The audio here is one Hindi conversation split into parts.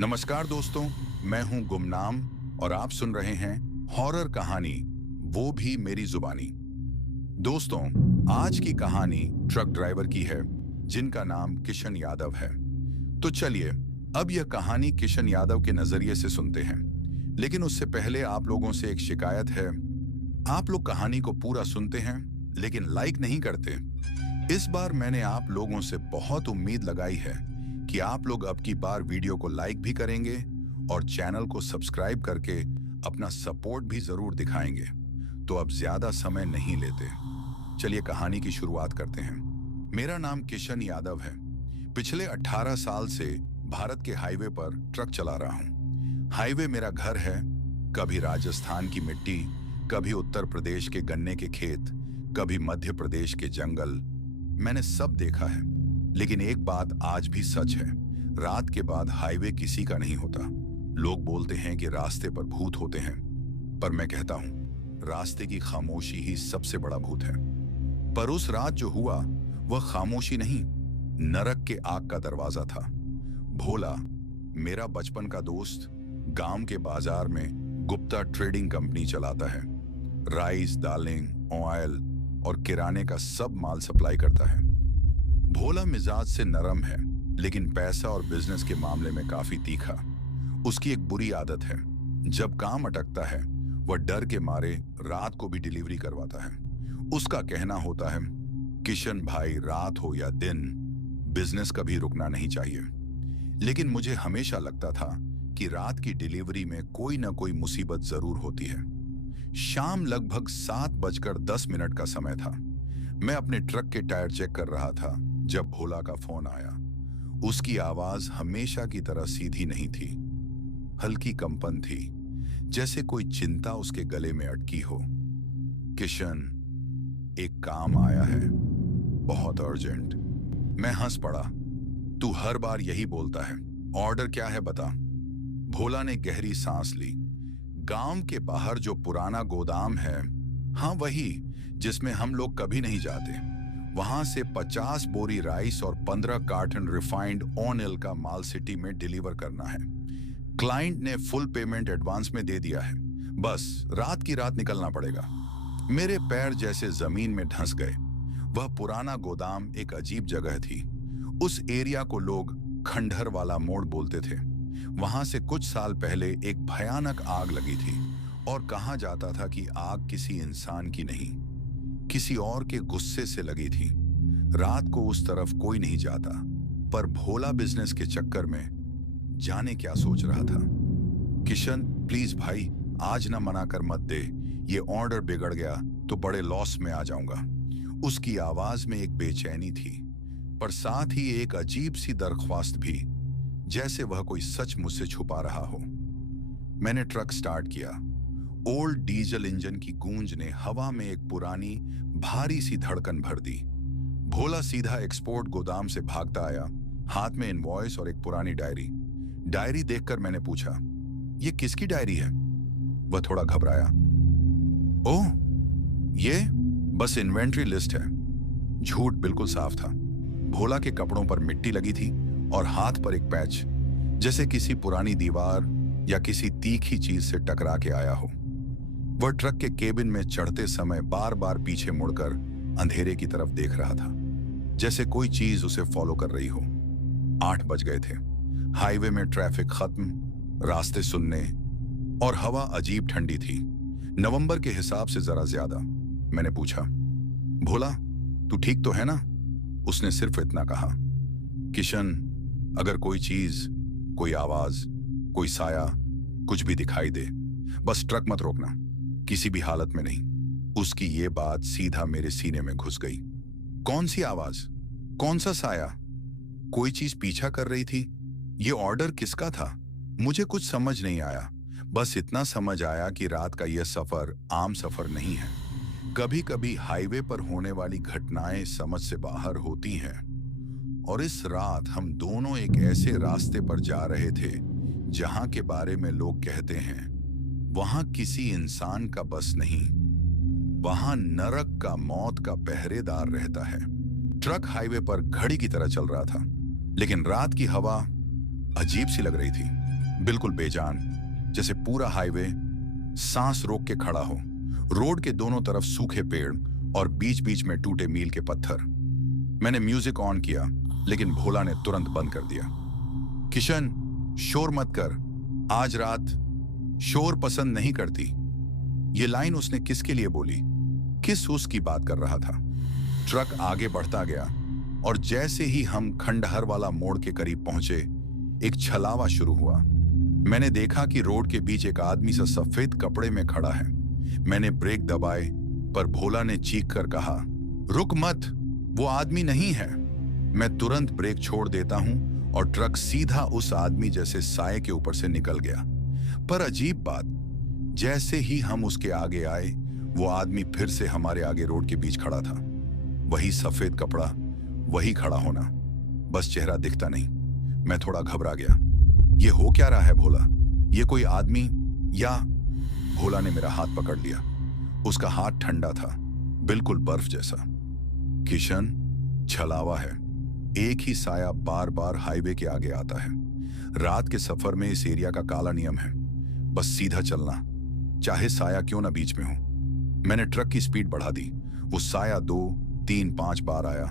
नमस्कार दोस्तों, मैं हूं गुमनाम और आप सुन रहे हैं हॉरर कहानी, वो भी मेरी जुबानी। दोस्तों, आज की कहानी ट्रक ड्राइवर की है जिनका नाम किशन यादव है। तो चलिए अब यह कहानी किशन यादव के नजरिए से सुनते हैं। लेकिन उससे पहले आप लोगों से एक शिकायत है। आप लोग कहानी को पूरा सुनते हैं लेकिन लाइक नहीं करते। इस बार मैंने आप लोगों से बहुत उम्मीद लगाई है कि आप लोग अब की बार वीडियो को लाइक भी करेंगे और चैनल को सब्सक्राइब करके अपना सपोर्ट भी जरूर दिखाएंगे। तो अब ज्यादा समय नहीं लेते, चलिए कहानी की शुरुआत करते हैं। मेरा नाम किशन यादव है। पिछले 18 साल से भारत के हाईवे पर ट्रक चला रहा हूँ। हाईवे मेरा घर है। कभी राजस्थान की मिट्टी, कभी उत्तर प्रदेश के गन्ने के खेत, कभी मध्य प्रदेश के जंगल, मैंने सब देखा है। लेकिन एक बात आज भी सच है, रात के बाद हाईवे किसी का नहीं होता। लोग बोलते हैं कि रास्ते पर भूत होते हैं, पर मैं कहता हूं रास्ते की खामोशी ही सबसे बड़ा भूत है। पर उस रात जो हुआ वह खामोशी नहीं, नरक के आग का दरवाजा था। भोला, मेरा बचपन का दोस्त, गांव के बाजार में गुप्ता ट्रेडिंग कंपनी चलाता है। राइस, दालें, ऑयल और किराने का सब माल सप्लाई करता है। भोला मिजाज से नरम है, लेकिन पैसा और बिजनेस के मामले में काफी तीखा। उसकी एक बुरी आदत है, जब काम अटकता है वह डर के मारे रात को भी डिलीवरी करवाता है। उसका कहना होता है, किशन भाई, रात हो या दिन, बिजनेस कभी रुकना नहीं चाहिए। लेकिन मुझे हमेशा लगता था कि रात की डिलीवरी में कोई ना कोई मुसीबत जरूर होती है। शाम लगभग 7:10 का समय था। मैं अपने ट्रक के टायर चेक कर रहा था जब भोला का फोन आया। उसकी आवाज हमेशा की तरह सीधी नहीं थी, हल्की कंपन थी, जैसे कोई चिंता उसके गले में अटकी हो। किशन, एक काम आया है, बहुत अर्जेंट। मैं हंस पड़ा। तू हर बार यही बोलता है, ऑर्डर क्या है बता। भोला ने गहरी सांस ली। गांव के बाहर जो पुराना गोदाम है, हाँ वही, जिसमें हम लोग कभी नहीं जाते, वहां से 50 बोरी राइस और 15 कार्टन रिफाइंड ऑयल का माल सिटी में डिलीवर करना है। क्लाइंट ने फुल पेमेंट एडवांस में दे दिया है, बस रात की रात निकलना पड़ेगा। मेरे पैर जैसे जमीन में धंस गए। वह पुराना गोदाम एक अजीब जगह थी। उस एरिया को लोग खंडहर वाला मोड़ बोलते थे। वहां से कुछ साल पहले एक भयानक आग लगी थी और कहा जाता था कि आग किसी इंसान की नहीं, किसी और के गुस्से से लगी थी। रात को उस तरफ कोई नहीं जाता, पर भोला बिजनेस के चक्कर में जाने क्या सोच रहा था। किशन प्लीज भाई, आज ना मना कर मत दे, ये ऑर्डर बिगड़ गया तो बड़े लॉस में आ जाऊंगा। उसकी आवाज में एक बेचैनी थी, पर साथ ही एक अजीब सी दरख्वास्त भी, जैसे वह कोई सच मुझसे छुपा रहा हो। मैंने ट्रक स्टार्ट किया। ओल्ड डीजल इंजन की गूंज ने हवा में एक पुरानी भारी सी धड़कन भर दी। भोला सीधा एक्सपोर्ट गोदाम से भागता आया, हाथ में इनवॉइस और एक पुरानी डायरी। डायरी देखकर मैंने पूछा, ये किसकी डायरी है? वह थोड़ा घबराया। ओह, ये बस इन्वेंट्री लिस्ट है। झूठ बिल्कुल साफ था। भोला के कपड़ों पर मिट्टी लगी थी और हाथ पर एक पैच, जैसे किसी पुरानी दीवार या किसी तीखी चीज से टकरा के आया हो। वह ट्रक के केबिन में चढ़ते समय बार बार पीछे मुड़कर अंधेरे की तरफ देख रहा था, जैसे कोई चीज उसे फॉलो कर रही हो। 8 बज गए थे। हाईवे में ट्रैफिक खत्म, रास्ते सुनने और हवा अजीब ठंडी थी, नवंबर के हिसाब से जरा ज्यादा। मैंने पूछा, भोला तू ठीक तो है ना? उसने सिर्फ इतना कहा, किशन, अगर कोई चीज, कोई आवाज, कोई साया, कुछ भी दिखाई दे, बस ट्रक मत रोकना, किसी भी हालत में नहीं। उसकी ये बात सीधा मेरे सीने में घुस गई। कौन सी आवाज, कौन सा साया? कोई चीज पीछा कर रही थी? ये ऑर्डर किसका था? मुझे कुछ समझ नहीं आया। बस इतना समझ आया कि रात का यह सफर आम सफर नहीं है। कभी कभी हाईवे पर होने वाली घटनाएं समझ से बाहर होती हैं। और इस रात हम दोनों एक ऐसे रास्ते पर जा रहे थे जहां के बारे में लोग कहते हैं वहां किसी इंसान का बस नहीं, वहां नरक का, मौत का पहरेदार रहता है। ट्रक हाईवे पर घड़ी की तरह चल रहा था, लेकिन रात की हवा अजीब सी लग रही थी। बिल्कुल बेजान, जैसे पूरा हाईवे सांस रोक के खड़ा हो। रोड के दोनों तरफ सूखे पेड़ और बीच बीच में टूटे मील के पत्थर। मैंने म्यूजिक ऑन किया, लेकिन भोला ने तुरंत बंद कर दिया। किशन, शोर मत कर, आज रात शोर पसंद नहीं करती। ये लाइन उसने किसके लिए बोली? किस उसकी बात कर रहा था? ट्रक आगे बढ़ता गया और जैसे ही हम खंडहर वाला मोड़ के करीब पहुंचे, एक छलावा शुरू हुआ। मैंने देखा कि रोड के बीच एक आदमी सा सफेद कपड़े में खड़ा है। मैंने ब्रेक दबाए, पर भोला ने चीख कर कहा, रुक मत, वो आदमी नहीं है। मैं तुरंत ब्रेक छोड़ देता हूं और ट्रक सीधा उस आदमी जैसे साए के ऊपर से निकल गया। पर अजीब बात, जैसे ही हम उसके आगे आए, वो आदमी फिर से हमारे आगे रोड के बीच खड़ा था। वही सफेद कपड़ा, वही खड़ा होना, बस चेहरा दिखता नहीं। मैं थोड़ा घबरा गया। ये हो क्या रहा है भोला? ये कोई आदमी या? भोला ने मेरा हाथ पकड़ लिया। उसका हाथ ठंडा था, बिल्कुल बर्फ जैसा। किशन, छलावा है। एक ही साया बार बार हाईवे के आगे आता है। रात के सफर में इस एरिया का काला नियम है, बस सीधा चलना, चाहे साया क्यों ना बीच में हो। मैंने ट्रक की स्पीड बढ़ा दी। वो साया 2, 3, 5 बार आया,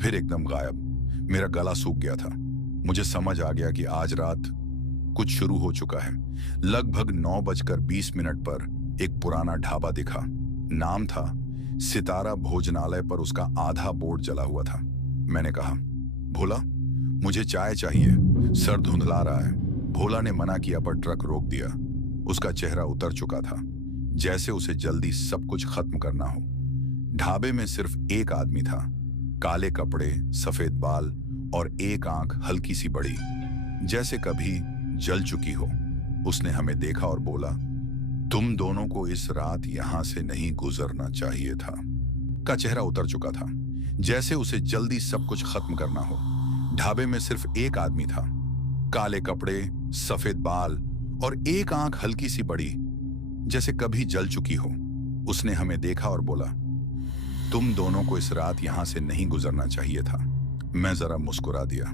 फिर एकदम गायब। मेरा गला सूख गया था। मुझे समझ आ गया कि आज रात कुछ शुरू हो चुका है। लगभग 9:20 पर एक पुराना ढाबा दिखा। नाम था सितारा भोजनालय, पर उसका आधा बोर्ड जला हुआ था। मैंने कहा, भोला, मुझे चाय चाहिए, सर धुंधला रहा है। भोला ने मना किया, पर ट्रक रोक दिया। उसका चेहरा उतर चुका था, जैसे उसे जल्दी सब कुछ खत्म करना हो। ढाबे में सिर्फ एक आदमी था, काले कपड़े, सफेद बाल और एक आंख हल्की सी बड़ी, जैसे कभी जल चुकी हो। उसने हमें देखा और बोला, तुम दोनों को इस रात यहां से नहीं गुजरना चाहिए था। का चेहरा उतर चुका था, जैसे उसे जल्दी सब कुछ खत्म करना हो। ढाबे में सिर्फ एक आदमी था, काले कपड़े, सफेद बाल और एक आंख हल्की सी बड़ी, जैसे कभी जल चुकी हो। उसने हमें देखा और बोला, तुम दोनों को इस रात यहां से नहीं गुजरना चाहिए था। मैं जरा मुस्कुरा दिया।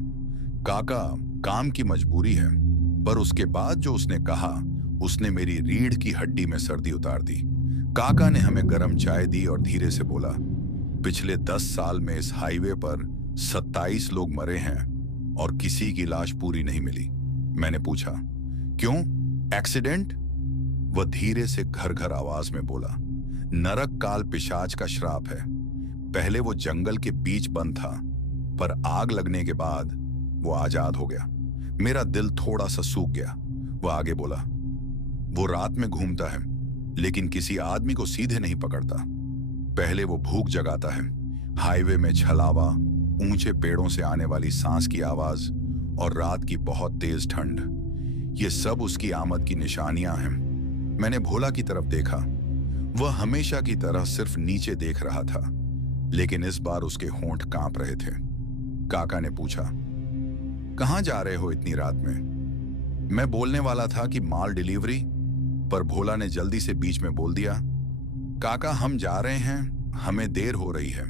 काका, काम की मजबूरी है। पर उसके बाद जो उसने कहा, उसने मेरी रीढ़ की हड्डी में सर्दी उतार दी। काका ने हमें गर्म चाय दी और धीरे से बोला, पिछले 10 साल में इस हाईवे पर 27 लोग मरे हैं और किसी की लाश पूरी नहीं मिली। मैंने पूछा, क्यों, एक्सीडेंट? वह धीरे से घर घर आवाज में बोला, नरक काल पिशाच का श्राप है। पहले वो जंगल के बीच बंद था, पर आग लगने के बाद वो आजाद हो गया। मेरा दिल थोड़ा सा सूख गया। वह आगे बोला, वो रात में घूमता है, लेकिन किसी आदमी को सीधे नहीं पकड़ता। पहले वो भूख जगाता है, हाईवे में छलावा, ऊंचे पेड़ों से आने वाली सांस की आवाज और रात की बहुत तेज ठंड, ये सब उसकी आमद की निशानियां हैं। मैंने भोला की तरफ देखा। वह हमेशा की तरह सिर्फ नीचे देख रहा था, लेकिन इस बार उसके होंठ कांप रहे थे। काका ने पूछा, कहां जा रहे हो इतनी रात में? मैं बोलने वाला था कि माल डिलीवरी, पर भोला ने जल्दी से बीच में बोल दिया, काका हम जा रहे हैं, हमें देर हो रही है।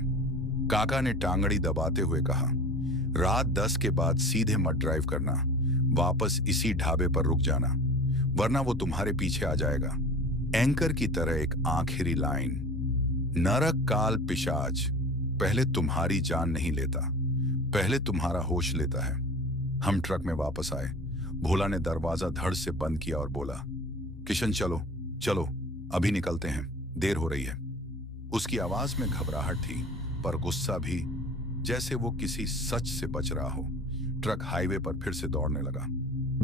काका ने टांगड़ी दबाते हुए कहा, रात 10 के बाद सीधे मत ड्राइव करना, वापस इसी ढाबे पर रुक जाना, वरना वो तुम्हारे पीछे आ जाएगा। एंकर की तरह एक आखिरी लाइन, नरक काल पिशाच पहले तुम्हारी जान नहीं लेता, पहले तुम्हारा होश लेता है। हम ट्रक में वापस आए। भोला ने दरवाजा धड़ से बंद किया और बोला, किशन चलो चलो, अभी निकलते हैं, देर हो रही है। उसकी आवाज में घबराहट थी, पर गुस्सा भी, जैसे वो किसी सच से बच रहा हो। ट्रक हाईवे पर फिर से दौड़ने लगा।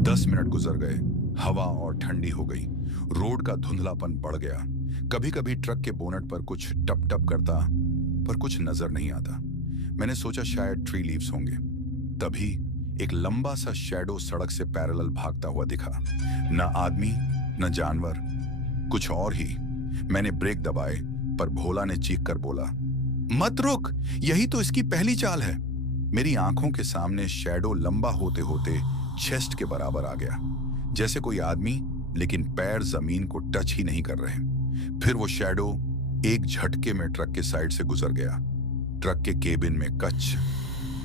10 मिनट गुजर गए, हवा और ठंडी हो गई, रोड का धुंधलापन बढ़ गया। कभी कभी ट्रक के बोनट पर कुछ टप टप करता, पर कुछ नजर नहीं आता। मैंने सोचा शायद ट्री लीव्स होंगे। तभी एक लंबा सा शैडो सड़क से पैरेलल भागता हुआ दिखा। न आदमी न जानवर, कुछ और ही। मैंने ब्रेक दबाए, पर भोला ने चीख कर बोला, मत रुक, यही तो इसकी पहली चाल है। मेरी आंखों के सामने शैडो लंबा होते होते चेस्ट के बराबर आ गया, जैसे कोई आदमी, लेकिन पैर जमीन को टच ही नहीं कर रहे। फिर वो शैडो एक झटके में ट्रक के साइड से गुजर गया। ट्रक के केबिन में कच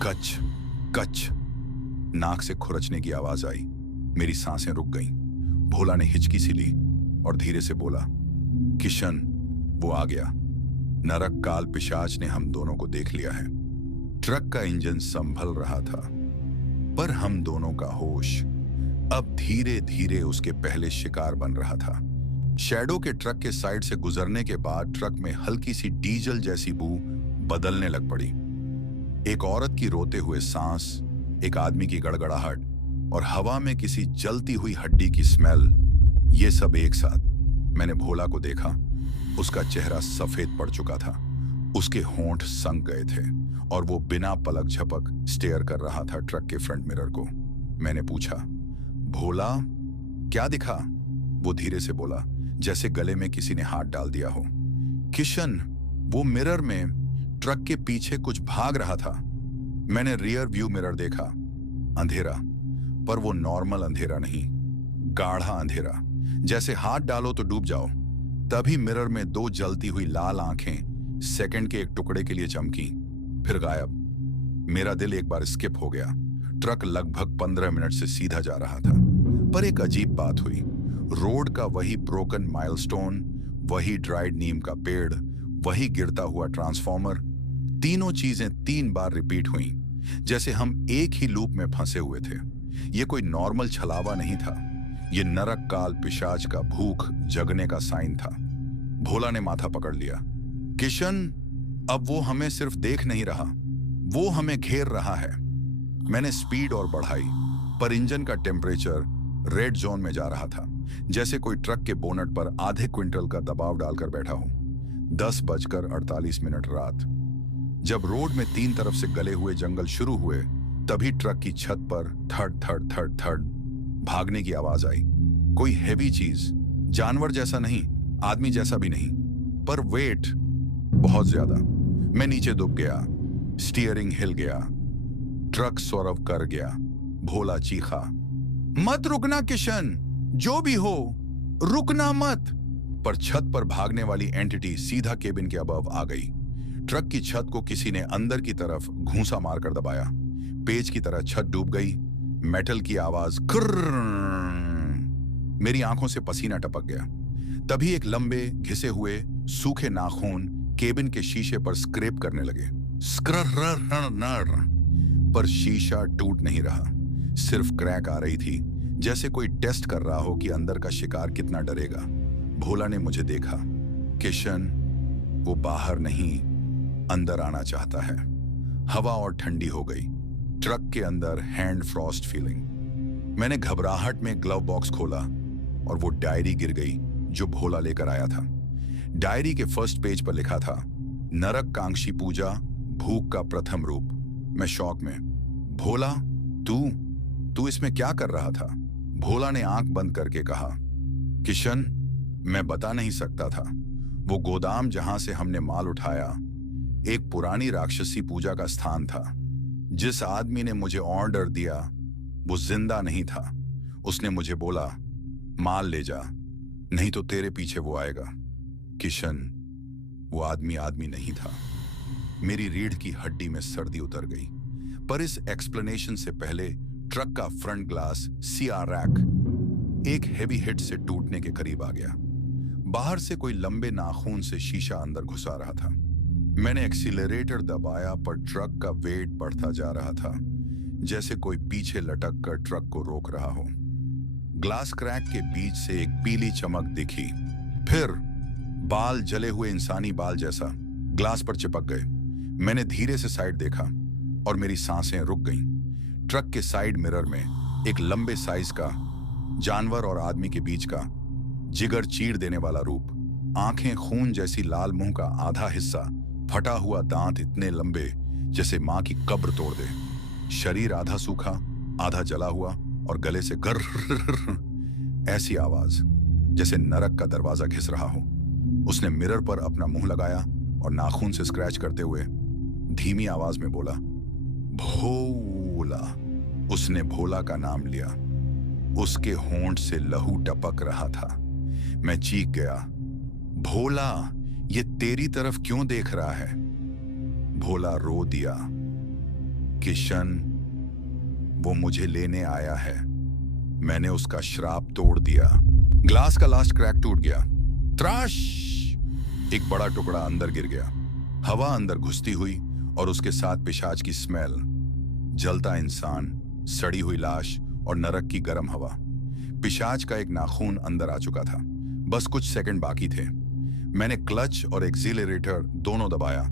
कच कच नाक से खुरचने की आवाज आई। मेरी सांसें रुक गईं। भोला ने हिचकी सी ली और धीरे से बोला, किशन, वो आ गया। नरक काल पिशाच ने हम दोनों को देख लिया है। ट्रक का इंजन संभल रहा था, पर हम दोनों का होश अब धीरे धीरे उसके पहले शिकार बन रहा था। शैडो के ट्रक के साइड से गुजरने के बाद ट्रक में हल्की सी डीजल जैसी बू बदलने लग पड़ी। एक औरत की रोते हुए सांस, एक आदमी की गड़गड़ाहट और हवा में किसी जलती हुई हड्डी की स्मेल, ये सब एक साथ। मैंने भोला को देखा। उसका चेहरा सफेद पड़ चुका था, उसके होंठ संक गए थे और वो बिना पलक झपक स्टेयर कर रहा था ट्रक के फ्रंट मिरर को। मैंने पूछा, भोला, क्या दिखा? वो धीरे से बोला, जैसे गले में किसी ने हाथ डाल दिया हो। किशन, वो मिरर में ट्रक के पीछे कुछ भाग रहा था। मैंने रियर व्यू मिरर देखा। अंधेरा, पर वो नॉर्मल अंधेरा नहीं, गाढ़ा अंधेरा, जैसे हाथ डालो तो डूब जाओ। तभी मिरर में दो जलती हुई लाल आंखें सेकंड के एक टुकड़े के लिए चमकी, फिर गायब। मेरा दिल एक बार स्किप हो गया। ट्रक लगभग 15 मिनट से सीधा जा रहा था, पर एक अजीब बात हुई। रोड का वही ब्रोकन माइलस्टोन, वही ड्राइड नीम का पेड़, वही गिरता हुआ ट्रांसफॉर्मर, तीनों चीजें 3 बार रिपीट हुई, जैसे हम एक ही लूप में फंसे हुए थे। ये कोई नॉर्मल छलावा नहीं था, ये नरक काल पिशाच का भूख जगने का साइन था। भोला ने माथा पकड़ लिया। किशन, अब वो हमें सिर्फ देख नहीं रहा, वो हमें घेर रहा है। मैंने स्पीड और बढ़ाई, पर इंजन का टेम्परेचर रेड जोन में जा रहा था, जैसे कोई ट्रक के बोनट पर आधे क्विंटल का दबाव डालकर बैठा हो। 10:48 रात। जब रोड में 3 तरफ से गले हुए जंगल शुरू हुए, तभी ट्रक की छत पर थड़ थड़ थड़ थड़ भागने की आवाज आई। कोई हैवी चीज, जानवर जैसा नहीं, आदमी जैसा भी नहीं, पर वेट बहुत ज्यादा। मैं नीचे दब गया, स्टीयरिंग हिल गया, ट्रक सौरव कर गया। भोला चीखा, मत रुकना किशन, जो भी हो रुकना मत। पर छत पर भागने वाली एंटिटी सीधा केबिन के अबव आ गई। ट्रक की छत को किसी ने अंदर की तरफ घूंसा मारकर दबाया। पेज की तरह छत डूब गई। मेटल की आवाज कर्रर्र। मेरी आंखों से पसीना टपक गया। तभी एक लंबे घिसे हुए सूखे नाखून केबिन के शीशे पर स्क्रैप करने लगे। स्क्रर्रर्रर्रर्र। पर शीशा टूट नहीं रहा, सिर्फ क्रैक आ रही थी, जैसे कोई टेस्ट कर रहा हो कि अंदर का शिकार कितना डरेगा। भोला ने मुझे देखा। किशन, वो बाहर नहीं, अंदर आना चाहता है। हवा और ठंडी हो गई। ट्रक के अंदर हैंड फ्रॉस्ट फीलिंग। मैंने घबराहट में ग्लव बॉक्स खोला और वो डायरी गिर गई जो भोला लेकर आया था। डायरी के फर्स्ट पेज पर लिखा था, नरक कांक्षी पूजा, भूख का प्रथम रूप। मैं शॉक में। भोला, तू इसमें क्या कर रहा था? भोला ने आंख बंद करके कहा, किशन, मैं बता नहीं सकता था। वो गोदाम जहां से हमने माल उठाया एक पुरानी राक्षसी पूजा का स्थान था। जिस आदमी ने मुझे ऑर्डर दिया वो जिंदा नहीं था। उसने मुझे बोला, माल ले जा, नहीं तो तेरे पीछे वो आएगा। किशन, वो आदमी नहीं था। मेरी रीढ़ की हड्डी में सर्दी उतर गई। पर इस एक्सप्लेनेशन से पहले ट्रक का फ्रंट ग्लास सीआर रैक एक हेवी हिट से टूटने के करीब आ गया। बाहर से कोई लंबे नाखून से शीशा अंदर घुसा रहा था। मैंने एक्सीलरेटर दबाया, पर ट्रक का वेट बढ़ता जा रहा था, जैसे कोई पीछे लटक कर ट्रक को रोक रहा हो। ग्लास क्रैक के बीच से एक पीली चमक दिखी, फिर बाल जले हुए इंसानी बाल जैसा ग्लास पर चिपक गए। मैंने धीरे से साइड देखा और मेरी सांसें रुक गईं। ट्रक के साइड मिरर में एक लंबे साइज का जानवर और आदमी के बीच का जिगर चीर देने वाला रूप। आंखें खून जैसी लाल, मुंह का आधा हिस्सा फटा हुआ, दांत इतने लंबे जैसे मां की कब्र तोड़ दे। शरीर आधा सूखा, आधा जला हुआ और गले से गर्र ऐसी आवाज जैसे नरक का दरवाजा घिस रहा हो। उसने मिरर पर अपना मुंह लगाया और नाखून से स्क्रैच करते हुए धीमी आवाज में बोला, भोला। उसने भोला का नाम लिया। उसके होंठ से लहू टपक रहा था। मैं चीख गया, भोला, ये तेरी तरफ क्यों देख रहा है? भोला रो दिया, किशन, वो मुझे लेने आया है। मैंने उसका श्राप तोड़ दिया। ग्लास का लास्ट क्रैक टूट गया। त्राश! एक बड़ा टुकड़ा अंदर गिर गया। हवा अंदर घुसती हुई और उसके साथ पिशाच की स्मेल। जलता इंसान, सड़ी हुई लाश और नरक की गर्म हवा। पिशाच का एक नाखून अंदर आ चुका था। बस कुछ सेकंड बाकी थे। मैंने क्लच और एक्सीलरेटर दोनों दबाया।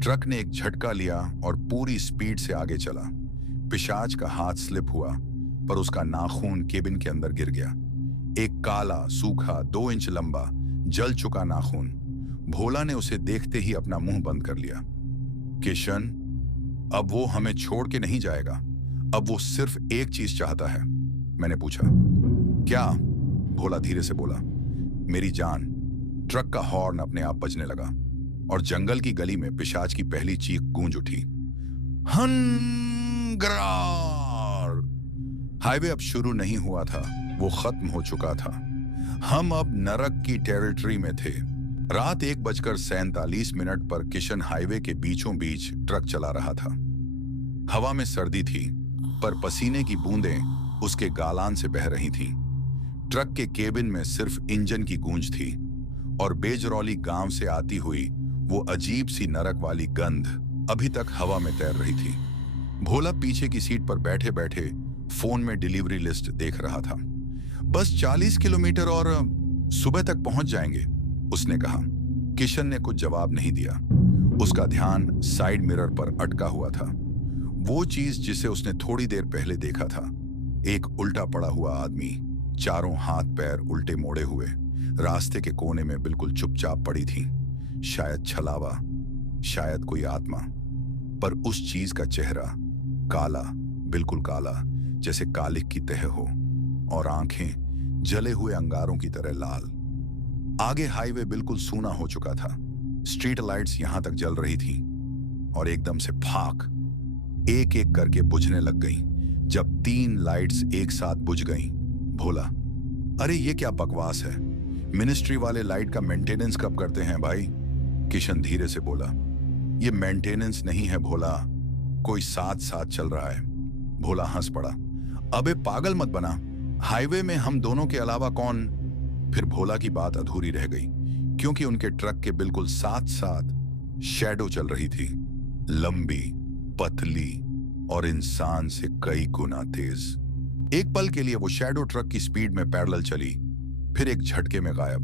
ट्रक ने एक झटका लिया और पूरी स्पीड से आगे चला। पिशाच का हाथ स्लिप हुआ, पर उसका नाखून केबिन के अंदर गिर गया। एक काला, सूखा, 2 इंच लंबा, जल चुका नाखून। भोला ने उसे देखते ही अपना मुंह बंद कर लिया। किशन, अब वो हमें छोड़ के नहीं जाएगा। अब वो सिर्फ एक चीज चाहता है। मैंने पूछा, क्या? भोला धीरे से बोला, मेरी जान। ट्रक का हॉर्न अपने आप बजने लगा और जंगल की गली में पिशाच की पहली चीख गूंज उठी। हंग्रार! हाईवे अब शुरू नहीं हुआ था, वो खत्म हो चुका था। हम अब नरक की टेरिटरी में थे। रात 1:47 पर किशन हाईवे के बीचों बीच ट्रक चला रहा था। हवा में सर्दी थी, पर पसीने की बूंदें उसके गालान से बह रही थीं। ट्रक के केबिन में सिर्फ इंजन की गूंज थी और बेजरौली गांव से आती हुई वो अजीब सी नरक वाली गंध अभी तक हवा में तैर रही थी। भोला पीछे की सीट पर बैठे बैठे फोन में डिलीवरी लिस्ट देख रहा था। बस 40 किलोमीटर और सुबह तक पहुंच जाएंगे, उसने कहा। किशन ने कुछ जवाब नहीं दिया। उसका ध्यान साइड मिरर पर अटका हुआ था। वो चीज जिसे उसने थोड़ी देर पहले देखा था, एक उल्टा पड़ा हुआ आदमी, चारों हाथ पैर उल्टे मोड़े हुए, रास्ते के कोने में बिल्कुल चुपचाप पड़ी थी। शायद छलावा, शायद कोई आत्मा। पर उस चीज का चेहरा काला, बिल्कुल काला, जैसे कालिक की तह हो, और आंखें जले हुए अंगारों की तरह लाल। आगे हाईवे बिल्कुल सूना हो चुका था। स्ट्रीट लाइट्स यहां तक जल रही थी और एकदम से फाक एक एक करके बुझने लग गईं। जब 3 लाइट्स एक साथ बुझ गईं, भोला, अरे ये क्या बकवास है? मिनिस्ट्री वाले लाइट का मेंटेनेंस कब करते हैं भाई? किशन धीरे से बोला, ये मेंटेनेंस नहीं है भोला, कोई साथ साथ चल रहा है। भोला हंस पड़ा, अबे पागल मत बना, हाईवे में हम दोनों के अलावा कौन? फिर भोला की बात अधूरी रह गई, क्योंकि उनके ट्रक के बिल्कुल साथ साथ शैडो चल रही थी, लंबी, पतली और इंसान से कई गुना तेज। एक पल के लिए वो शैडो ट्रक की स्पीड में पैरेलल चली, फिर एक झटके में गायब।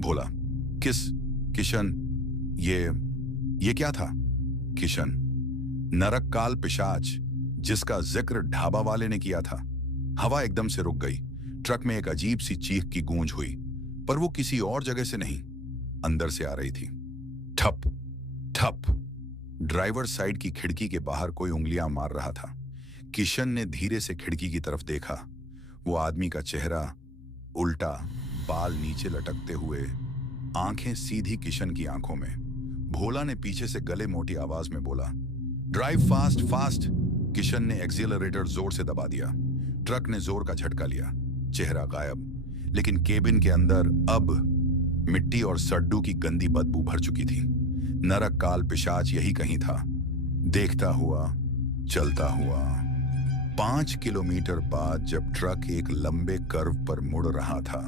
भोला, किशन, ये क्या था? किशन, नरक काल पिशाच, जिसका जिक्र ढाबा वाले ने किया था। हवा एकदम से रुक गई। ट्रक में एक अजीब सी चीख की गूंज हुई, पर वो किसी और जगह से नहीं, अंदर से आ रही थी। ठप ठप। ड्राइवर साइड की खिड़की के बाहर कोई उंगलियां मार रहा था। किशन ने धीरे से खिड़की की तरफ देखा। वो आदमी का चेहरा उल्टा, बाल नीचे लटकते हुए, आंखें सीधी किशन की आंखों में। भोला ने पीछे से गले मोटी आवाज में बोला, ड्राइव फास्ट फास्ट। किशन ने एक्सीलरेटर जोर से दबा दिया। ट्रक ने जोर का झटका लिया। चेहरा गायब, लेकिन केबिन के अंदर अब मिट्टी और सड्डू की गंदी बदबू भर चुकी थी। नरक काल पिशाच यही कहीं था, देखता हुआ, चलता हुआ। 5 किलोमीटर बाद जब ट्रक एक लंबे कर्व पर मुड़ रहा था,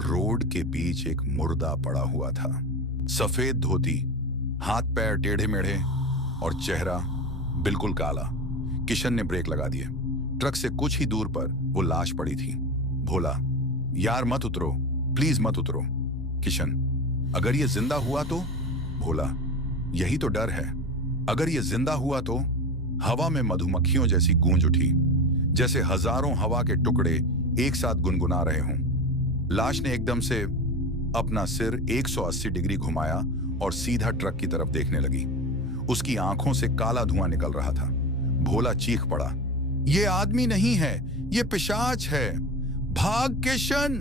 रोड के बीच एक मुर्दा पड़ा हुआ था। सफेद धोती, हाथ पैर टेढ़े मेढ़े और चेहरा बिल्कुल काला। किशन ने ब्रेक लगा दिए। ट्रक से कुछ ही दूर पर वो लाश पड़ी थी। भोला, यार मत उतरो, प्लीज मत उतरो। किशन, अगर ये जिंदा हुआ तो? भोला, यही तो डर है। अगर ये जिंदा हुआ तो? हवा में मधुमक्खियों जैसी गूंज उठी, जैसे हजारों हवा के टुकड़े एक साथ गुनगुना रहे हों। लाश ने एकदम से अपना सिर 180 डिग्री घुमाया और सीधा ट्रक की तरफ देखने लगी। उसकी आंखों से काला धुआं निकल रहा था। भोला चीख पड़ा, ये आदमी नहीं है, ये पिशाच है, भाग किशन।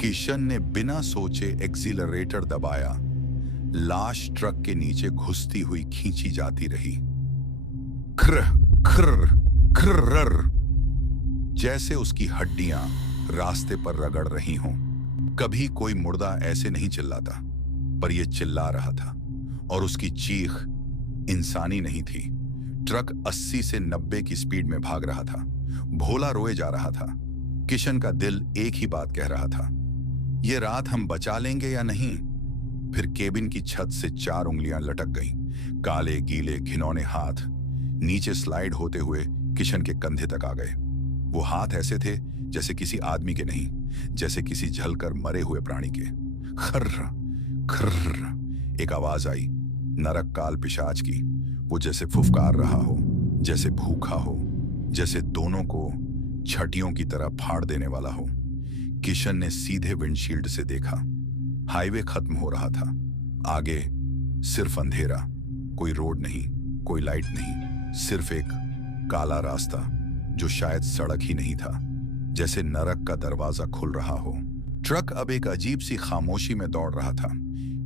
किशन ने बिना सोचे एक्सीलरेटर दबाया। लाश ट्रक के नीचे घुसती हुई खींची जाती रही। खर खर खर, जैसे उसकी हड्डियां रास्ते पर रगड़ रही हों। कभी कोई मुर्दा ऐसे नहीं चिल्लाता, पर यह चिल्ला रहा था, और उसकी चीख इंसानी नहीं थी। ट्रक 80 से 90 की स्पीड में भाग रहा था। भोला रोए जा रहा था। किशन का दिल एक ही बात कह रहा था, ये रात हम बचा लेंगे या नहीं। फिर केबिन की छत से 4 उंगलियां लटक गईं। काले गीले घिनौने हाथ नीचे स्लाइड होते हुए किशन के कंधे तक आ गए। वो हाथ ऐसे थे जैसे किसी आदमी के नहीं, जैसे किसी जलकर मरे हुए प्राणी के। खर्र खर्र एक आवाज आई, नरक काल पिशाच की। वो जैसे फुफकार रहा हो, जैसे भूखा हो, जैसे दोनों को छटियों की तरह फाड़ देने वाला हो। किशन ने सीधे विंडशील्ड से देखा। हाईवे खत्म हो रहा था। आगे सिर्फ अंधेरा, कोई रोड नहीं, कोई लाइट नहीं, सिर्फ एक काला रास्ता जो शायद सड़क ही नहीं था, जैसे नरक का दरवाजा खुल रहा हो। ट्रक अब एक अजीब सी खामोशी में दौड़ रहा था।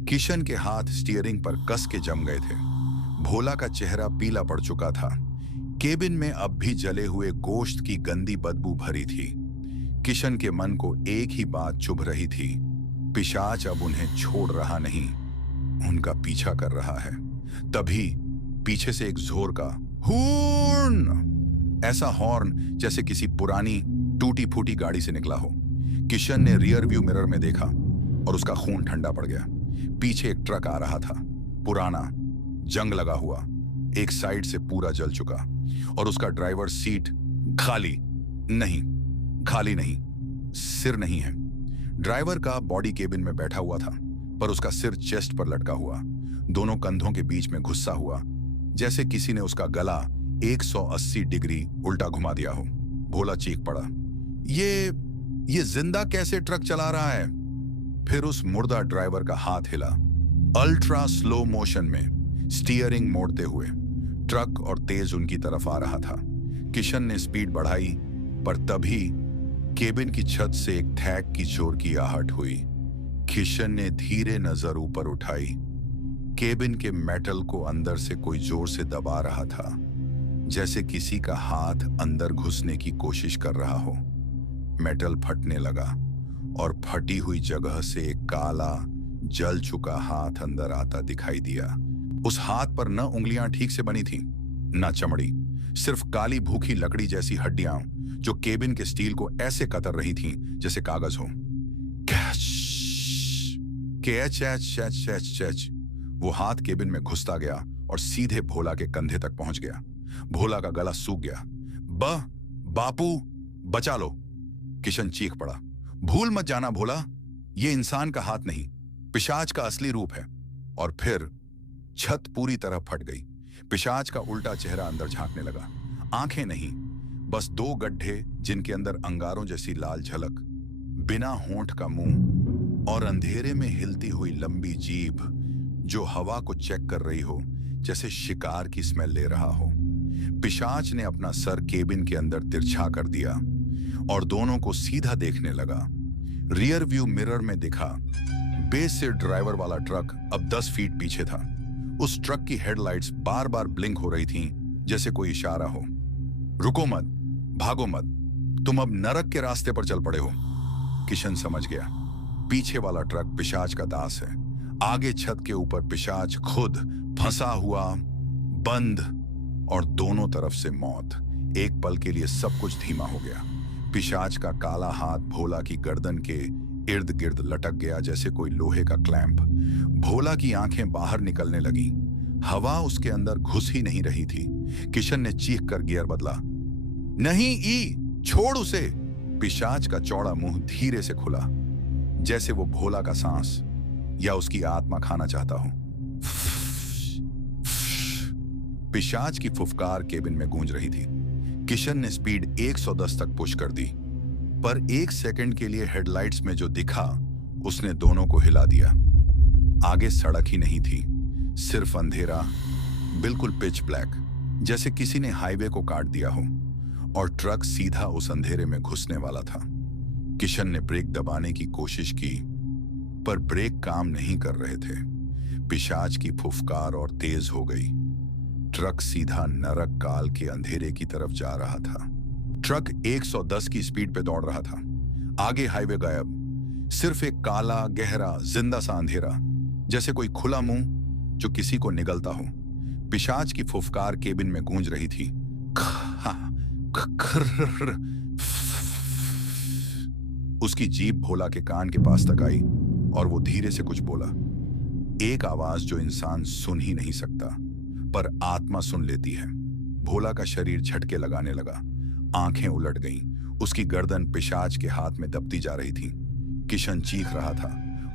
किशन के हाथ स्टीयरिंग पर कस के जम गए थे। भोला का चेहरा पीला पड़ चुका था। केबिन में अब भी जले हुए गोश्त की गंदी बदबू भरी थी। किशन के मन को एक ही बात चुभ रही थी, पिशाच अब उन्हें छोड़ रहा नहीं, उनका पीछा कर रहा है। तभी पीछे से एक जोर का हॉर्न, ऐसा हॉर्न जैसे किसी पुरानी टूटी फूटी गाड़ी से निकला हो। किशन ने रियर व्यू मिरर में देखा और उसका खून ठंडा पड़ गया। पीछे एक ट्रक आ रहा था, पुराना, जंग लगा हुआ, एक साइड से पूरा जल चुका, और उसका ड्राइवर सीट खाली नहीं, सिर नहीं है। ड्राइवर का बॉडी केबिन में बैठा हुआ था, पर उसका सिर चेस्ट पर लटका हुआ, दोनों कंधों के बीच में घुसा हुआ, जैसे किसी ने उसका गला 180 डिग्री उल्टा घुमा दिया हो। भोला चीख पड़ा, ये जिंदा कैसे ट्रक चला रहा है? फिर उस मुर्दा ड्राइवर का हाथ हिला, अल्ट्रा स्लो मोशन में, स्टीयरिंग मोड़ते हुए। ट्रक और तेज उनकी तरफ आ रहा था। किशन ने स्पीड बढ़ाई, पर तभी केबिन की छत से एक थैक की जोर की आहट हुई। किशन ने धीरे नजर ऊपर उठाई। केबिन के मेटल को अंदर से कोई जोर से दबा रहा था, जैसे किसी का हाथ अंदर घुसने की कोशिश कर रहा हो। मेटल फटने लगा और फटी हुई जगह से एक काला जल चुका हाथ अंदर आता दिखाई दिया। उस हाथ पर न उंगलियां ठीक से बनी थी, न चमड़ी, सिर्फ काली भूखी लकड़ी जैसी हड्डियां जो केबिन के स्टील को ऐसे कतर रही थीं जैसे कागज हो। कैच। वो हाथ केबिन में घुसता गया और सीधे भोला के कंधे तक पहुंच गया। भोला का गला सूख गया। बापू बचा लो, किशन चीख पड़ा। भूल मत जाना भोला, ये इंसान का हाथ नहीं, पिशाच का असली रूप है। और फिर छत पूरी तरह फट गई। पिशाच का उल्टा चेहरा अंदर झांकने लगा। आंखें नहीं, बस 2 गड्ढे जिनके अंदर अंगारों जैसी लाल झलक, बिना होंठ का मुंह, और अंधेरे में हिलती हुई लंबी जीभ जो हवा को चेक कर रही हो, जैसे शिकार की स्मेल ले रहा हो। पिशाच ने अपना सर केबिन के अंदर तिरछा कर दिया और दोनों को सीधा देखने लगा। रियर व्यू मिरर में दिखा, बेस से ड्राइवर वाला ट्रक अब 10 फीट पीछे था। उस ट्रक की हेडलाइट्स बार बार ब्लिंक हो रही थीं, जैसे कोई इशारा हो, रुको मत, भागो मत, तुम अब नरक के रास्ते पर चल पड़े हो। किशन समझ गया, पीछे वाला ट्रक पिशाच का दास है। आगे छत के ऊपर पिशाच खुद फंसा हुआ, बंद, और दोनों तरफ से मौत। एक पल के लिए सब कुछ धीमा हो गया। पिशाच का काला हाथ भोला की गर्दन के इर्द गिर्द लटक गया, जैसे कोई लोहे का क्लैंप। भोला की आंखें बाहर निकलने लगी, हवा उसके अंदर घुस ही नहीं रही थी। किशन ने चीख कर गियर बदला। नहीं ई, छोड़ उसे। पिशाच का चौड़ा मुंह धीरे से खुला, जैसे वो भोला का सांस या उसकी आत्मा खाना चाहता हो। पिशाच की फुफकार केबिन में गूंज रही थी। किशन ने स्पीड 110 तक पुश कर दी, पर 1 सेकंड के लिए हेडलाइट्स में जो दिखा उसने दोनों को हिला दिया। आगे सड़क ही नहीं थी, सिर्फ अंधेरा, बिल्कुल पिच ब्लैक, जैसे किसी ने हाईवे को काट दिया हो, और ट्रक सीधा उस अंधेरे में घुसने वाला था। किशन ने ब्रेक दबाने की कोशिश की, पर ब्रेक काम नहीं कर रहे थे। पिशाच की फुफकार और तेज हो गई। ट्रक सीधा नरक काल के अंधेरे की तरफ जा रहा था। ट्रक 110 की स्पीड पे दौड़ रहा था। आगे हाईवे गायब, सिर्फ एक काला गहरा जिंदा सा अंधेरा, जैसे कोई खुला मुंह जो किसी को निगलता हो। पिशाच की फुफकार केबिन में गूंज रही थी। उसकी जीभ भोला के कान के पास तक आई और वो धीरे से कुछ बोला। एक आवाज जो इंसान सुन ही नहीं सकता, पर आत्मा सुन लेती है। भोला का शरीर झटके लगाने लगा, आंखें उलट गईं, उसकी गर्दन पिशाच के हाथ में दबती जा रही थी। किशन चीख रहा था,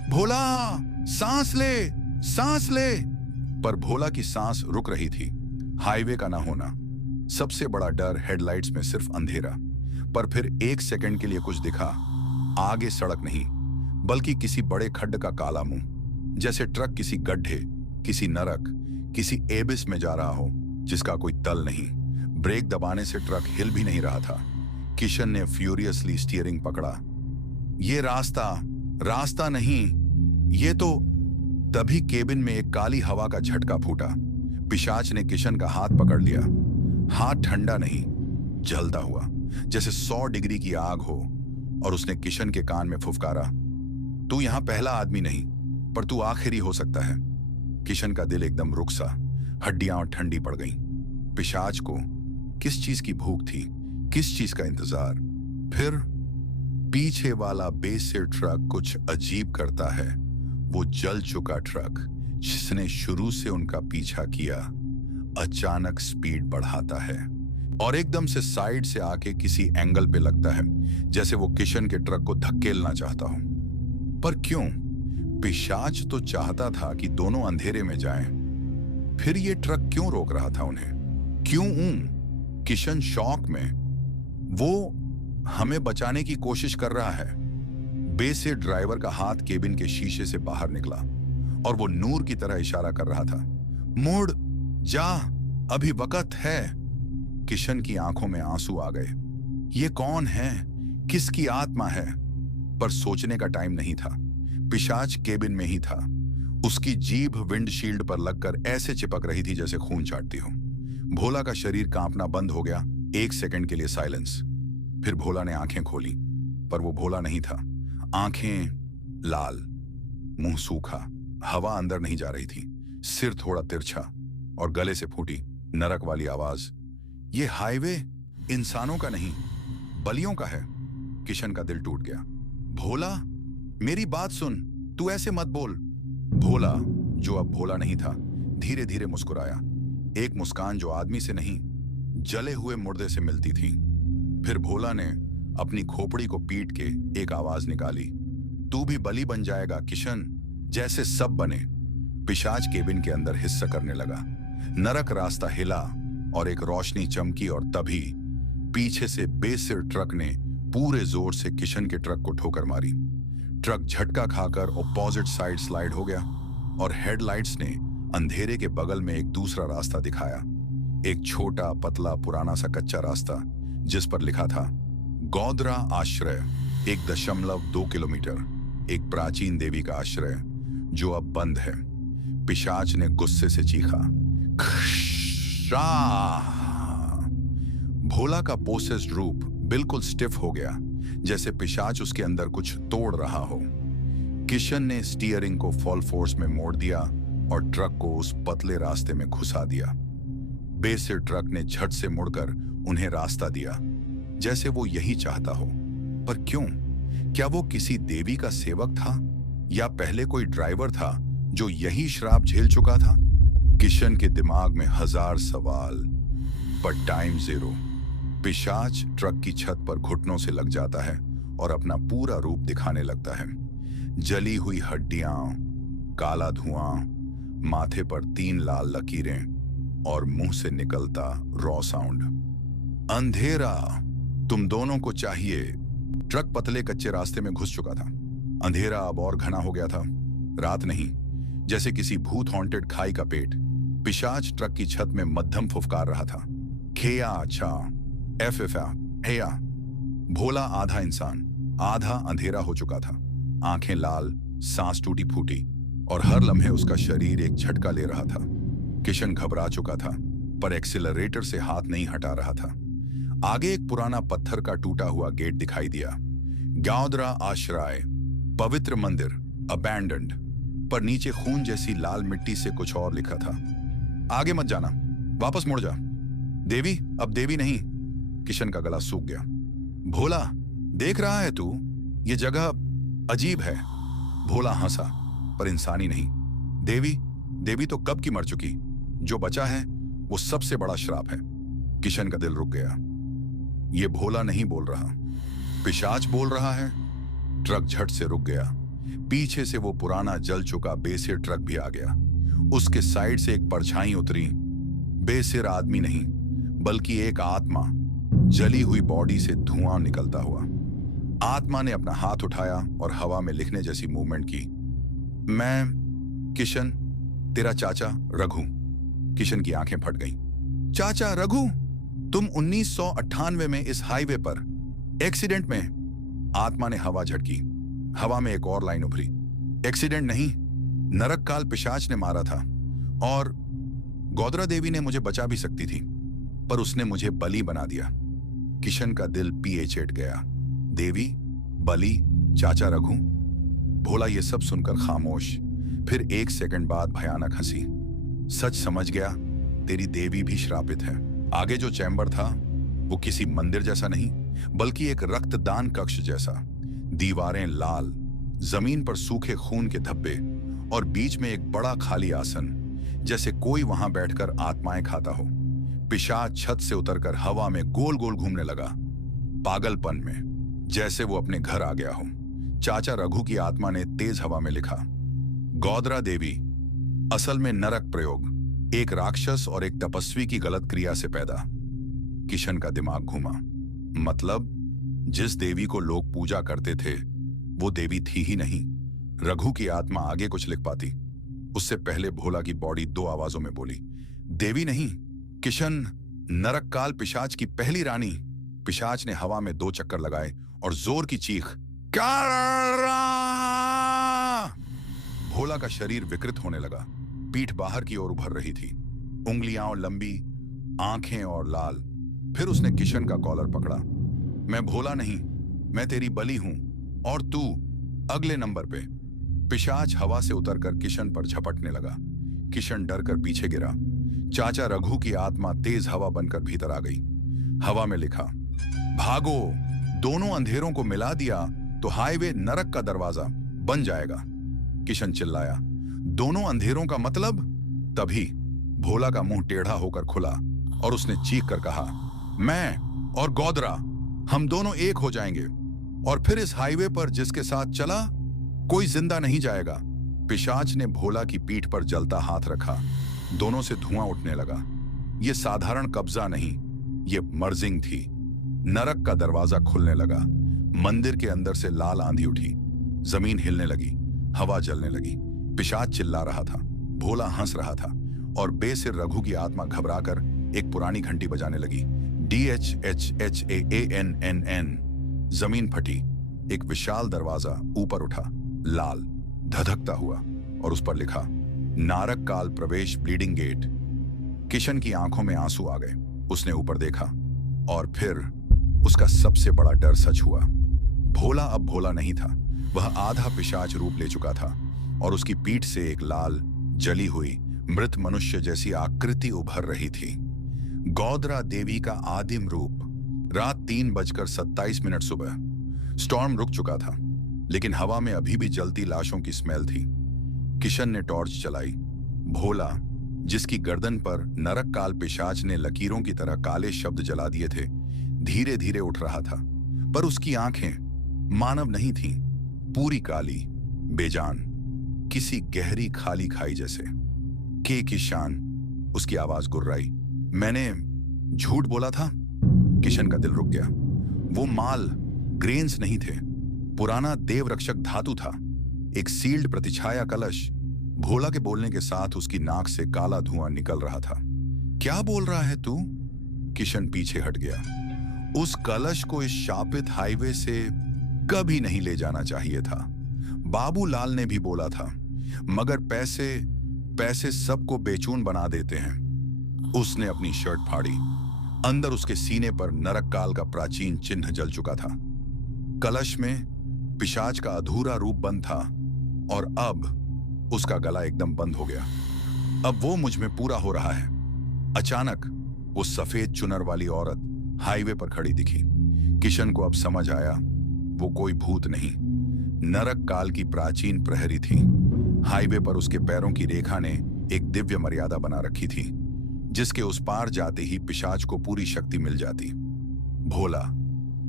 भोला सांस ले, सांस ले। पर भोला की सांस रुक रही थी। हाईवे का ना होना, सबसे बड़ा डर हेडलाइट्स में सिर्फ अंधेरा। पर फिर एक सेकंड के लिए कुछ दिखा। आगे सड़क नहीं, बल्कि किसी बड़े खड्ड का काला मुंह, जैसे ट्रक किसी गड्ढे, किसी नरक, किसी एबिस में जा रहा हो जिसका कोई तल नहीं। ब्रेक दबाने से ट्रक हिल भी नहीं रहा था। किशन ने फ्यूरियसली स्टीयरिंग पकड़ा। ये रास्ता नहीं, ये तो। तभी केबिन में एक काली हवा का झटका फूटा। पिशाच ने किशन का हाथ पकड़ लिया। हाथ ठंडा नहीं, जलता हुआ, जैसे 100 डिग्री की आग हो। और उसने किशन के कान में फुफकारा, तू यहां पहला आदमी नहीं, पर तू आखिरी हो सकता है। किशन का दिल एकदम रुक सा, हड्डियां ठंडी पड़ गईं। पिशाच को किस चीज की भूख थी, किस चीज का इंतजार? फिर पीछे वाला बेसिर ट्रक कुछ अजीब करता है। वो जल चुका ट्रक जिसने शुरू से उनका पीछा किया, अचानक स्पीड बढ़ाता है और एकदम से साइड से आके किसी एंगल पे लगता है, जैसे वो किशन के ट्रक को धकेलना चाहता हो। पर क्यों? पिशाच तो चाहता था कि दोनों अंधेरे में जाएं। फिर ये ट्रक क्यों रोक रहा था उन्हें? क्यों? किशन शॉक में। वो हमें बचाने की कोशिश कर रहा है। बेसिर ड्राइवर का हाथ केबिन के शीशे से बाहर निकला और वो नूर की तरह इशारा कर रहा था, मुड़ जा, अभी वक्त है। किशन की आंखों में आंसू आ गए। ये कौन है? किसकी आत्मा है? पर सोचने का टाइम नहीं था। पिशाच केबिन में ही था। उसकी जीभ विंडशील्ड पर लगकर ऐसे चिपक रही थी जैसे खून चाटती हो। भोला का शरीर कांपना बंद हो गया। एक सेकंड के लिए साइलेंस। फिर भोला ने आंखें खोली, पर वो भोला नहीं था। आंखें लाल, मुंह सूखा, हवा अंदर नहीं जा रही थी, सिर थोड़ा तिरछा और गले से फूटी नरक वाली आवाज, ये हाईवे इंसानों का नहीं, बलियों का है। किशन का दिल टूट गया। भोला, मेरी बात सुन, तू ऐसे मत बोल। भोला, जो अब भोला नहीं था, धीरे धीरे मुस्कुराया। एक मुस्कान जो आदमी से नहीं, जले हुए मुर्दे से मिलती थी। फिर भोला ने अपनी खोपड़ी को पीट के एक आवाज निकाली, तू भी बलि बन जाएगा किशन, जैसे सब बने। पिशाच केबिन के अंदर हिस्सा करने लगा। नरक रास्ता हिला और एक रोशनी चमकी और तभी पीछे से बेसिर ट्रक ने पूरे जोर से किशन के ट्रक को ठोकर मारी। ट्रक झटका खाकर ऑपोजिट साइड स्लाइड हो गया और हेडलाइट्स ने अंधेरे के बगल में एक दूसरा रास्ता दिखाया। एक छोटा पतला पुराना सा कच्चा रास्ता जिस पर लिखा था गौदरा आश्रय, 1.2 किलोमीटर, एक प्राचीन देवी का आश्रय जो अब बंद है। पिशाच ने गुस्से से चीखा, भोला का पोसेस्ड रूप बिल्कुल स्टिफ हो गया, जैसे पिशाच उसके अंदर कुछ तोड़ रहा हो। किशन ने स्टीयरिंग को फॉल फोर्स में मोड़ दिया और ट्रक को उस पतले रास्ते में घुसा दिया। बेसिर ट्रक ने झट से मुड़कर उन्हें रास्ता दिया, जैसे वो यही चाहता हो। पर क्यों? क्या वो किसी देवी का सेवक था या पहले कोई ड्राइवर था जो यही श्राप झेल चुका था? किशन के दिमाग में 1000 सवाल, पर टाइम जीरो। पिशाच ट्रक की छत पर घुटनों से लग जाता है और अपना पूरा रूप दिखाने लगता है। जली हुई हड्डियां, काला धुआं, माथे पर 3 लाल लकीरें और मुंह से निकलता रॉ साउंड, अंधेरा तुम दोनों को चाहिए। ट्रक पतले कच्चे रास्ते में घुस चुका था। अंधेरा अब और घना हो गया था। रात नहीं, जैसे किसी भूत हॉन्टेड खाई का पेट। पिशाच ट्रक की छत में मध्यम फुफकार रहा था, खेया अच्छा, एफएफआ हेया। भोला आधा इंसान आधा अंधेरा हो चुका था। आंखें लाल, सांस टूटी फूटी और हर लम्हे उसका शरीर एक झटका ले रहा था। किशन घबरा चुका था, पर एक्सीलरेटर से हाथ नहीं हटा रहा था। आगे एक पुराना पत्थर का टूटा हुआ गेट दिखाई दिया। गौदरा आश्रय, पवित्र मंदिर, अबैंडन्ड, पर नीचे खून जैसी लाल मिट्टी से कुछ और लिखा था। आगे मत जाना, वापस मुड़ जा। देवी अब देवी नहीं। किशन का गला सूख गया। भोला, देख रहा है तू? ये जगह अजीब है। भोला हंसा, पर इंसानी नहीं। देवी देवी तो कब की मर चुकी, जो बचा है वो सबसे बड़ा श्राप है। किशन का दिल रुक गया। ये भोला नहीं बोल रहा, पिशाच बोल रहा है। ट्रक झट से रुक गया। पीछे से वो पुराना जल चुका बेसिर ट्रक भी आ गया। उसके साइड से एक परछाई उतरी। बेसिर आदमी नहीं, बल्कि एक आत्मा, जली हुई बॉडी से धुआं निकलता हुआ। आत्मा ने अपना हाथ उठाया और हवा में लिखने जैसी मूवमेंट की। मैं किशन, तेरा चाचा रघु। किशन की आंखें फट गईं। चाचा रघु, तुम 1998 में इस हाईवे पर एक्सीडेंट में। आत्मा ने हवा झटकी। हवा में एक और लाइन उभरी। एक्सीडेंट नहीं, नरक काल पिशाच ने मारा था। और गोदरा देवी ने मुझे बचा भी सकती थी, पर उसने मुझे बलि बना दिया। किशन का दिल पिए चेट गया। देवी, बलि, चाचा रघु। भोला ये सब सुनकर खामोश, फिर एक सेकंड बाद भयानक हंसी। सच समझ गया, तेरी देवी भी श्रापित है। आगे जो चैम्बर था वो किसी मंदिर जैसा नहीं, बल्कि एक रक्तदान कक्ष जैसा। दीवारें लाल, जमीन पर सूखे खून के धब्बे और बीच में एक बड़ा खाली आसन, जैसे कोई वहां बैठकर आत्माएं खाता हो। पिशाच छत से उतरकर हवा में गोल गोल घूमने लगा, पागलपन में, जैसे वो अपने घर आ गया हो। चाचा रघु की आत्मा ने तेज हवा में लिखा, गोदरा देवी असल में नरक प्रयोग, एक राक्षस और एक तपस्वी की गलत क्रिया से पैदा। किशन का दिमाग घूमा। मतलब जिस देवी को लोग पूजा करते थे वो देवी थी ही नहीं। रघु की आत्मा आगे कुछ लिख पाती। उससे पहले भोला की बॉडी दो आवाजों में बोली, देवी नहीं, किशन, नरक काल पिशाच की पहली रानी। पिशाच ने हवा में 2 चक्कर लगाए और जोर की चीख, कारा! भोला का शरीर विकृत होने लगा। पीठ बाहर की ओर उभर रही थी, उंगलियां और लंबी, आंखें और लाल। फिर उसने किशन का कॉलर पकड़ा। मैं भोला नहीं, मैं तेरी बलि हूं, और तू अगले नंबर पे। पिशाच हवा से उतरकर किशन पर झपटने लगा। किशन डरकर पीछे गिरा। चाचा रघु की आत्मा तेज हवा बनकर भीतर आ गई। हवा में लिखा, भागो, दोनों अंधेरों को मिला दिया तो हाईवे नरक का दरवाजा बन जाएगा। किशन चिल्लाया, दोनों अंधेरों का मतलब? तभी भोला का मुंह टेढ़ा होकर खुला और उसने चीख कर कहा, मैं और गोदरा, हम दोनों एक हो जाएंगे, और फिर इस हाईवे पर जिसके साथ चला कोई जिंदा नहीं जाएगा। पिशाच ने भोला की पीठ पर जलता हाथ रखा। दोनों से धुआं उठने लगा। यह साधारण कब्जा नहीं, यह मर्जिंग थी। नरक का दरवाजा खुलने लगा। मंदिर के अंदर से लाल आंधी उठी। जमीन हिलने लगी, हवा जलने लगी। पिशाच चिल्ला रहा था, भोला हंस रहा था, और बेसिर रघु की आत्मा घबराकर एक पुरानी घंटी बजाने लगी। DHHHAANNN। जमीन फटी। एक विशाल दरवाजा ऊपर उठा, लाल, धधकता हुआ, और उस पर लिखा, नारक काल प्रवेश ब्लीडिंग गेट। किशन की आंखों में आंसू आ गए। उसने ऊपर देखा, और फिर उसका सबसे बड़ा डर सच हुआ। भोला अब भोला नहीं था, वह आधा पिशाच रूप ले चुका था, और उसकी पीठ से एक लाल, जली हुई, मृत मनुष्य जैसी आकृति उभर रही थी। गोदरा देवी का आदिम रूप। रात 3:27 सुबह। स्टॉर्म रुक चुका था, लेकिन हवा में अभी भी जलती लाशों की स्मेल थी। किशन ने टॉर्च चलाई। भोला, जिसकी गर्दन पर नरक काल पिशाच ने लकीरों की तरह काले शब्द जला दिए थे, धीरे धीरे उठ रहा था, पर उसकी आंखें मानव नहीं थीं, पूरी काली, बेजान, किसी गहरी खाली खाई जैसे। के किशान, उसकी आवाज गुर्राई। मैंने झूठ बोला था। किशन का दिल रुक गया। वो माल ग्रेन्स नहीं थे, पुराना देवरक्षक धातु था, एक सील्ड प्रतिछाया कलश। भोला के बोलने के साथ उसकी नाक से काला धुआं निकल रहा था। क्या बोल रहा है तू? किशन पीछे हट गया। उस कलश को इस शापित हाईवे से कभी नहीं ले जाना चाहिए था। बाबूलाल ने भी बोला था, मगर पैसे सबको बेचून बना देते हैं। उसने अपनी शर्ट फाड़ी। अंदर उसके सीने पर नरक काल का प्राचीन चिन्ह जल चुका था। कलश में पिशाच का अधूरा रूप बंद था, और अब उसका गला एकदम बंद हो गया। अब वो मुझ में पूरा हो रहा है। अचानक वो सफेद चुनर वाली औरत हाईवे पर खड़ी दिखी। किशन को अब समझ आया, वो कोई भूत नहीं, नरक काल की प्राचीन प्रहरी थी। हाईवे पर उसके पैरों की रेखा ने एक दिव्य मर्यादा बना रखी थी, जिसके उस पार जाते ही पिशाच को पूरी शक्ति मिल जाती। भोला,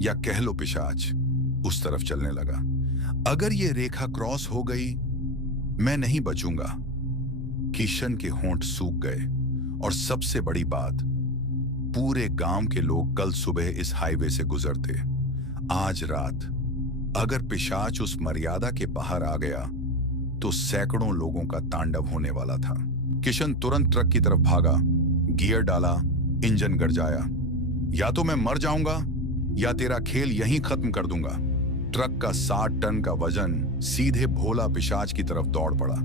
या कह लो पिशाच, उस तरफ चलने लगा। अगर ये रेखा क्रॉस हो गई, मैं नहीं बचूंगा। किशन के होंठ सूख गए, और सबसे बड़ी बात, पूरे गांव के लोग कल सुबह इस हाईवे से गुजरते। आज रात अगर पिशाच उस मर्यादा के बाहर आ गया तो सैकड़ों लोगों का तांडव होने वाला था। किशन तुरंत ट्रक की तरफ भागा, गियर डाला, इंजन गरजाया। या तो मैं मर जाऊंगा या तेरा खेल यहीं खत्म कर दूंगा। ट्रक का 60 टन का वजन सीधे भोला पिशाच की तरफ दौड़ पड़ा,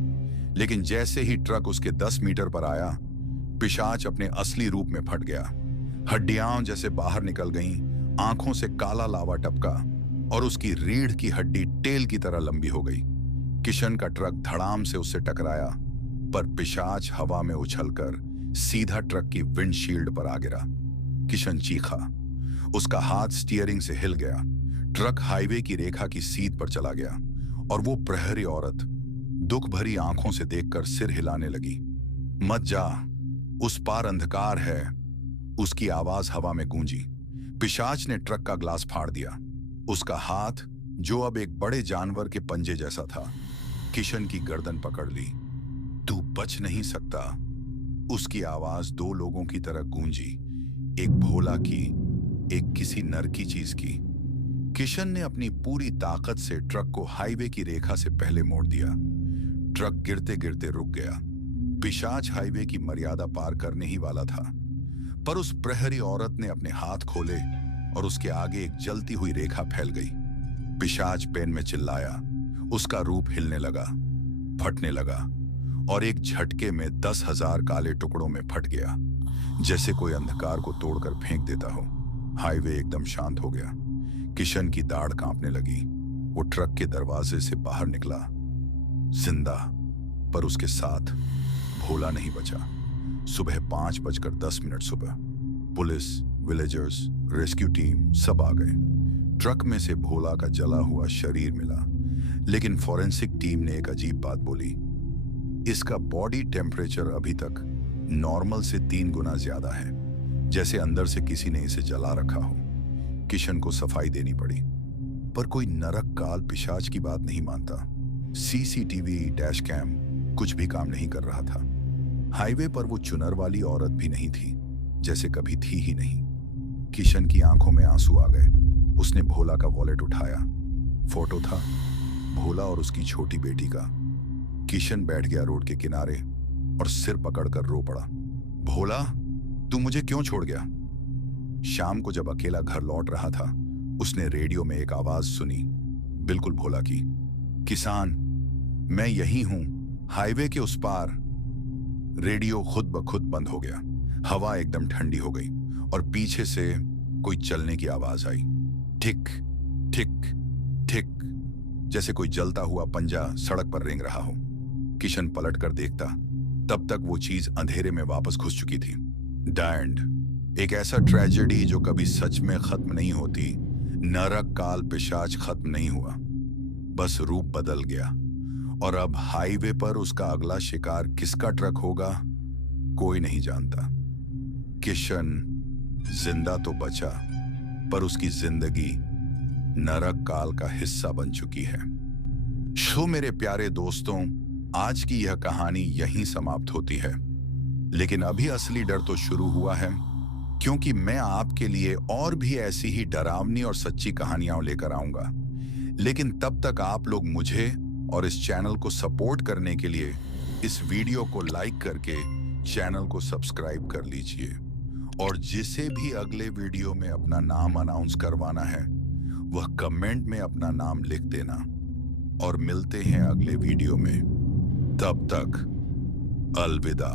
लेकिन जैसे ही ट्रक उसके 10 मीटर पर आया, पिशाच अपने असली रूप में फट गया। हड्डियां जैसे बाहर निकल गईं, आंखों से काला लावा टपका और उसकी रीढ़ की हड्डी टेल की तरह लंबी हो गई। किशन का ट्रक धड़ाम से उससे टकराया, पर पिशाच हवा में उछलकर सीधा ट्रक की विंडशील्ड पर आ गिरा। किशन चीखा, उसका हाथ स्टीयरिंग से हिल गया। ट्रक हाईवे की रेखा की सीध पर चला गया और वो प्रहरी औरत दुख भरी आंखों से देखकर सिर हिलाने लगी। मत जा, उस पार अंधकार है, उसकी आवाज हवा में गूंजी। पिशाच ने ट्रक का ग्लास फाड़ दिया। उसका हाथ, जो अब एक बड़े जानवर के पंजे जैसा था, किशन की गर्दन पकड़ ली। तू बच नहीं सकता। उसकी आवाज 2 लोगों की तरह गूंजी, एक भोला की, एक किसी नर की चीज की। किशन ने अपनी पूरी ताकत से ट्रक को हाईवे की रेखा से पहले मोड़ दिया। ट्रक गिरते गिरते रुक गया। पिशाच हाईवे की मर्यादा पार करने ही वाला था, पर उस प्रहरी औरत ने अपने हाथ खोले और उसके आगे एक जलती हुई रेखा फैल गई। पिशाच पेन में चिल्लाया, उसका रूप हिलने लगा, फटने लगा और एक झटके में 10,000 काले टुकड़ों में फट गया, जैसे कोई अंधकार को तोड़कर फेंक देता हो। हाईवे एकदम शांत हो गया। किशन की दाढ़ कांपने लगी। वो ट्रक के दरवाजे से बाहर निकला, जिंदा, पर उसके साथ भोला नहीं बचा। सुबह 5:10 सुबह पुलिस, विलेजर्स, रेस्क्यू टीम सब आ गए। ट्रक में से भोला का जला हुआ शरीर मिला, लेकिन फॉरेंसिक टीम ने एक अजीब बात बोली। इसका बॉडी टेम्परेचर अभी तक नॉर्मल से 3 गुना ज्यादा है, जैसे अंदर से किसी ने इसे जला रखा हो। किशन को सफाई देनी पड़ी, पर कोई नरक काल पिशाच की बात नहीं मानता। सीसीटीवी, डैश कैम कुछ भी काम नहीं कर रहा था। हाईवे पर वो चुनर वाली औरत भी नहीं थी, जैसे कभी थी ही नहीं। किशन की आंखों में आंसू आ गए। उसने भोला का वॉलेट उठाया। फोटो था भोला और उसकी छोटी बेटी का। किशन बैठ गया रोड के किनारे और सिर पकड़कर रो पड़ा। भोला, तू मुझे क्यों छोड़ गया? शाम को जब अकेला घर लौट रहा था, उसने रेडियो में एक आवाज सुनी, बिल्कुल भोला की। किसान, मैं यही हूं, हाईवे के उस पार। रेडियो खुद ब खुद बंद हो गया। हवा एकदम ठंडी हो गई और पीछे से कोई चलने की आवाज आई। ठिक ठिक ठिक, जैसे कोई जलता हुआ पंजा सड़क पर रेंग रहा हो। किशन पलट कर देखता, तब तक वो चीज अंधेरे में वापस घुस चुकी थी। डैंड, एक ऐसा ट्रेजेडी जो कभी सच में खत्म नहीं होती। नरक काल पिशाच खत्म नहीं हुआ, बस रूप बदल गया। और अब हाईवे पर उसका अगला शिकार किसका ट्रक होगा, कोई नहीं जानता। किशन जिंदा तो बचा, पर उसकी जिंदगी नरक काल का हिस्सा बन चुकी है। शो मेरे प्यारे दोस्तों, आज की यह कहानी यहीं समाप्त होती है, लेकिन अभी असली डर तो शुरू हुआ है, क्योंकि मैं आपके लिए और भी ऐसी ही डरावनी और सच्ची कहानियां लेकर आऊंगा। लेकिन तब तक आप लोग मुझे और इस चैनल को सपोर्ट करने के लिए इस वीडियो को लाइक करके चैनल को सब्सक्राइब कर लीजिए, और जिसे भी अगले वीडियो में अपना नाम अनाउंस करवाना है, वह कमेंट में अपना नाम लिख देना। और मिलते हैं अगले वीडियो में। तब तक अलविदा।